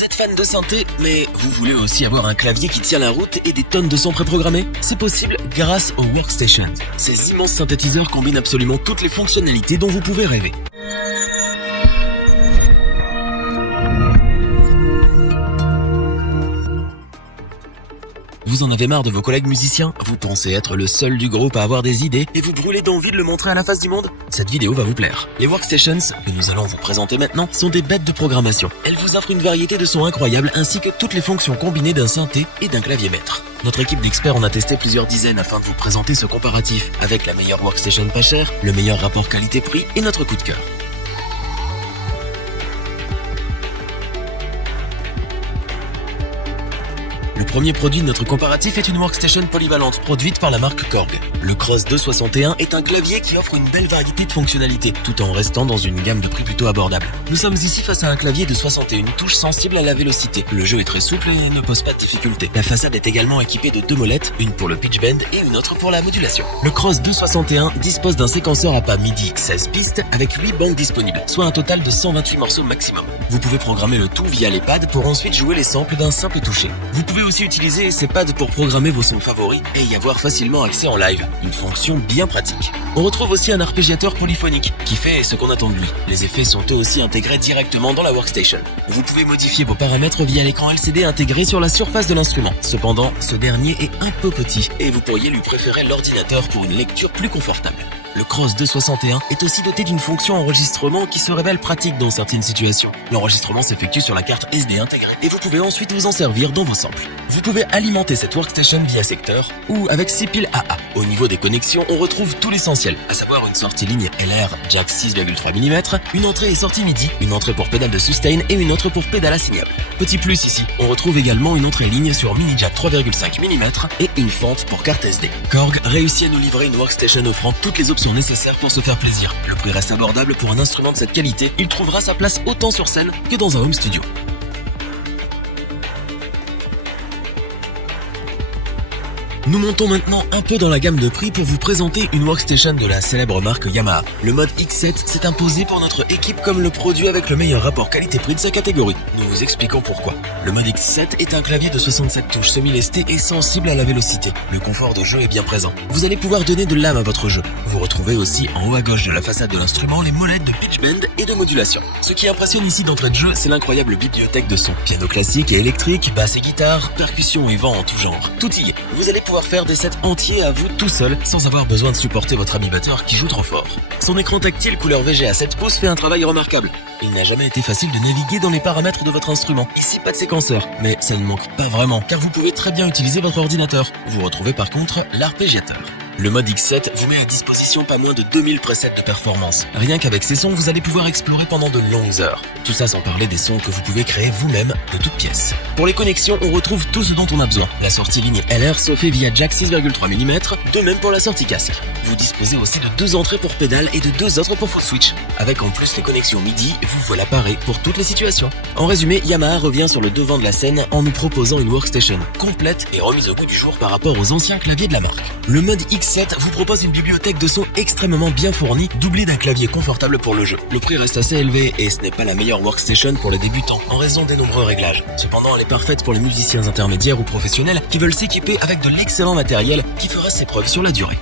Vous êtes fan de synthé, mais vous voulez aussi avoir un clavier qui tient la route et des tonnes de sons préprogrammés? C'est possible grâce aux Workstations. Ces immenses synthétiseurs combinent absolument toutes les fonctionnalités dont vous pouvez rêver. Vous en avez marre de vos collègues musiciens? Vous pensez être le seul du groupe à avoir des idées et vous brûlez d'envie de le montrer à la face du monde? Cette vidéo va vous plaire. Les Workstations, que nous allons vous présenter maintenant, sont des bêtes de programmation. Elles vous offrent une variété de sons incroyables ainsi que toutes les fonctions combinées d'un synthé et d'un clavier maître. Notre équipe d'experts en a testé plusieurs dizaines afin de vous présenter ce comparatif avec la meilleure Workstation pas chère, le meilleur rapport qualité-prix et notre coup de cœur. Le premier produit de notre comparatif est une Workstation polyvalente produite par la marque Korg. Le Cross 261 est un clavier qui offre une belle variété de fonctionnalités, tout en restant dans une gamme de prix plutôt abordable. Nous sommes ici face à un clavier de 61 touches sensibles à la vélocité. Le jeu est très souple et ne pose pas de difficulté. La façade est également équipée de deux molettes, une pour le pitch bend et une autre pour la modulation. Le Cross 261 dispose d'un séquenceur à pas MIDI 16 pistes avec 8 bandes disponibles, soit un total de 128 morceaux maximum. Vous pouvez programmer le tout via les pads pour ensuite jouer les samples d'un simple toucher. Vous pouvez aussi utiliser ces pads pour programmer vos sons favoris et y avoir facilement accès en live, une fonction bien pratique. On retrouve aussi un arpégiateur polyphonique qui fait ce qu'on attend de lui. Les effets sont eux aussi intégrés directement dans la Workstation. Vous pouvez modifier vos paramètres via l'écran LCD intégré sur la surface de l'instrument. Cependant, ce dernier est un peu petit et vous pourriez lui préférer l'ordinateur pour une lecture plus confortable. Le Cross 261 est aussi doté d'une fonction enregistrement qui se révèle pratique dans certaines situations. L'enregistrement s'effectue sur la carte SD intégrée et vous pouvez ensuite vous en servir dans vos samples. Vous pouvez alimenter cette Workstation via secteur ou avec 6 piles AA. Au niveau des connexions, on retrouve tout l'essentiel, à savoir une sortie ligne LR jack 6,3 mm, une entrée et sortie MIDI, une entrée pour pédale de sustain et une autre pour pédale assignable. Petit plus ici, on retrouve également une entrée ligne sur mini jack 3,5 mm et une fente pour carte SD. Korg réussit à nous livrer une Workstation offrant toutes les options nécessaires pour se faire plaisir. Le prix reste abordable pour un instrument de cette qualité, il trouvera sa place autant sur scène que dans un home studio. Nous montons maintenant un peu dans la gamme de prix pour vous présenter une Workstation de la célèbre marque Yamaha. Le mode X7 s'est imposé pour notre équipe comme le produit avec le meilleur rapport qualité-prix de sa catégorie. Nous vous expliquons pourquoi. Le mode X7 est un clavier de 67 touches semi-lesté et sensible à la vélocité. Le confort de jeu est bien présent. Vous allez pouvoir donner de l'âme à votre jeu. Vous retrouvez aussi en haut à gauche de la façade de l'instrument les molettes de pitch bend et de modulation. Ce qui impressionne ici d'entrée de jeu, c'est l'incroyable bibliothèque de sons. Piano classique et électrique, basse et guitare, percussions et vent en tout genre. Tout y est. Vous allez pouvoir faire des sets entiers à vous tout seul sans avoir besoin de supporter votre ami batteur qui joue trop fort. Son écran tactile couleur VGA 7 pouces fait un travail remarquable. Il n'a jamais été facile de naviguer dans les paramètres de votre instrument. Ici pas de séquenceur, mais ça ne manque pas vraiment car vous pouvez très bien utiliser votre ordinateur. Vous retrouvez par contre l'arpégiateur. Le mode X7 vous met à disposition pas moins de 2000 presets de performance. Rien qu'avec ces sons, vous allez pouvoir explorer pendant de longues heures. Tout ça sans parler des sons que vous pouvez créer vous-même de toutes pièces. Pour les connexions, on retrouve tout ce dont on a besoin. La sortie ligne LR se fait via jack 6,3 mm, de même pour la sortie casque. Vous disposez aussi de 2 entrées pour pédale et de 2 autres pour full switch. Avec en plus les connexions MIDI, vous voilà paré pour toutes les situations. En résumé, Yamaha revient sur le devant de la scène en nous proposant une Workstation complète et remise au goût du jour par rapport aux anciens claviers de la marque. Le mode X7 vous propose une bibliothèque de sons extrêmement bien fournie, doublée d'un clavier confortable pour le jeu. Le prix reste assez élevé et ce n'est pas la meilleure Workstation pour les débutants en raison des nombreux réglages. Cependant, elle est parfaite pour les musiciens intermédiaires ou professionnels qui veulent s'équiper avec de l'excellent matériel qui fera ses preuves sur la durée.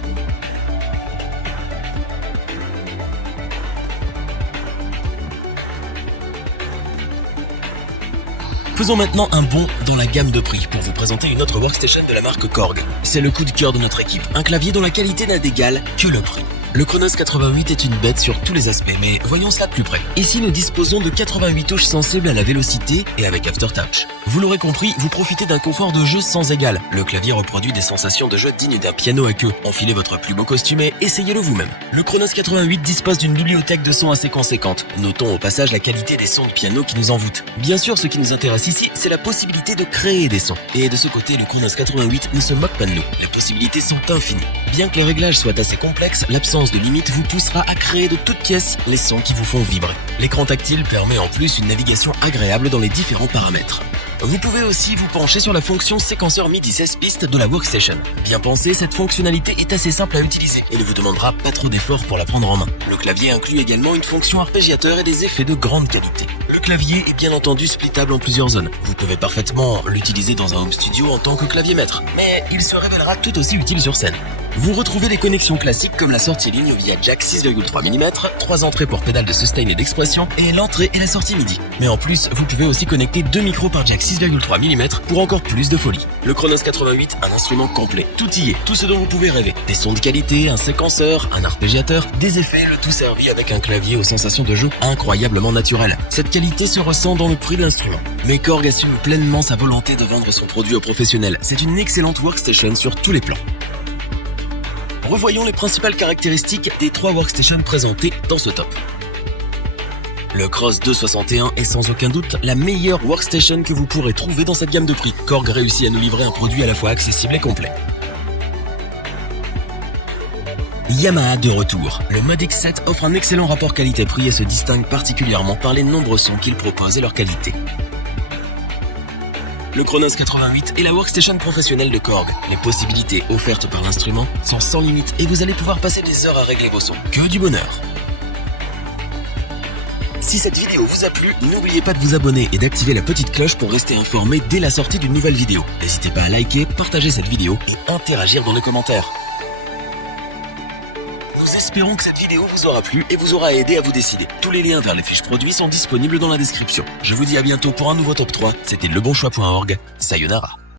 Faisons maintenant un bond dans la gamme de prix pour vous présenter une autre Workstation de la marque Korg. C'est le coup de cœur de notre équipe, un clavier dont la qualité n'a d'égal que le prix. Le Chronos 88 est une bête sur tous les aspects, mais voyons cela de plus près. Ici, nous disposons de 88 touches sensibles à la vélocité et avec Aftertouch. Vous l'aurez compris, vous profitez d'un confort de jeu sans égal. Le clavier reproduit des sensations de jeu dignes d'un piano à queue. Enfilez votre plus beau costume et essayez-le vous-même. Le Chronos 88 dispose d'une bibliothèque de sons assez conséquente. Notons au passage la qualité des sons de piano qui nous envoûtent. Bien sûr, ce qui nous intéresse ici, c'est la possibilité de créer des sons. Et de ce côté, le Chronos 88 ne se moque pas de nous. Les possibilités sont infinies. Bien que les réglages soient assez complexes, l'absence de limite vous poussera à créer de toutes pièces les sons qui vous font vibrer. L'écran tactile permet en plus une navigation agréable dans les différents paramètres. Vous pouvez aussi vous pencher sur la fonction séquenceur MIDI 16 pistes de la Workstation. Bien pensé, cette fonctionnalité est assez simple à utiliser et ne vous demandera pas trop d'efforts pour la prendre en main. Le clavier inclut également une fonction arpégiateur et des effets de grande qualité. Le clavier est bien entendu splittable en plusieurs zones. Vous pouvez parfaitement l'utiliser dans un home studio en tant que clavier maître, mais il se révélera tout aussi utile sur scène. Vous retrouvez les connexions classiques comme la sortie ligne via jack 6,3 mm, 3 entrées pour pédale de sustain et d'expression, et l'entrée et la sortie MIDI. Mais en plus, vous pouvez aussi connecter 2 micros par jack 6,3 mm pour encore plus de folie. Le Chronos 88, un instrument complet. Tout y est, tout ce dont vous pouvez rêver. Des sons de qualité, un séquenceur, un arpégiateur, des effets, le tout servi avec un clavier aux sensations de jeu incroyablement naturelles. Cette qualité se ressent dans le prix de l'instrument. Mais Korg assume pleinement sa volonté de vendre son produit aux professionnels. C'est une excellente workstation sur tous les plans. Revoyons les principales caractéristiques des 3 workstations présentées dans ce top. Le Cross 261 est sans aucun doute la meilleure workstation que vous pourrez trouver dans cette gamme de prix. Korg réussit à nous livrer un produit à la fois accessible et complet. Yamaha de retour. Le mode X7 offre un excellent rapport qualité-prix et se distingue particulièrement par les nombreux sons qu'il propose et leur qualité. Le Chronos 88 est la workstation professionnelle de Korg. Les possibilités offertes par l'instrument sont sans limite et vous allez pouvoir passer des heures à régler vos sons. Que du bonheur! Si cette vidéo vous a plu, n'oubliez pas de vous abonner et d'activer la petite cloche pour rester informé dès la sortie d'une nouvelle vidéo. N'hésitez pas à liker, partager cette vidéo et interagir dans les commentaires. Nous espérons que cette vidéo vous aura plu et vous aura aidé à vous décider. Tous les liens vers les fiches produits sont disponibles dans la description. Je vous dis à bientôt pour un nouveau top 3. C'était lebonchoix.org. Sayonara.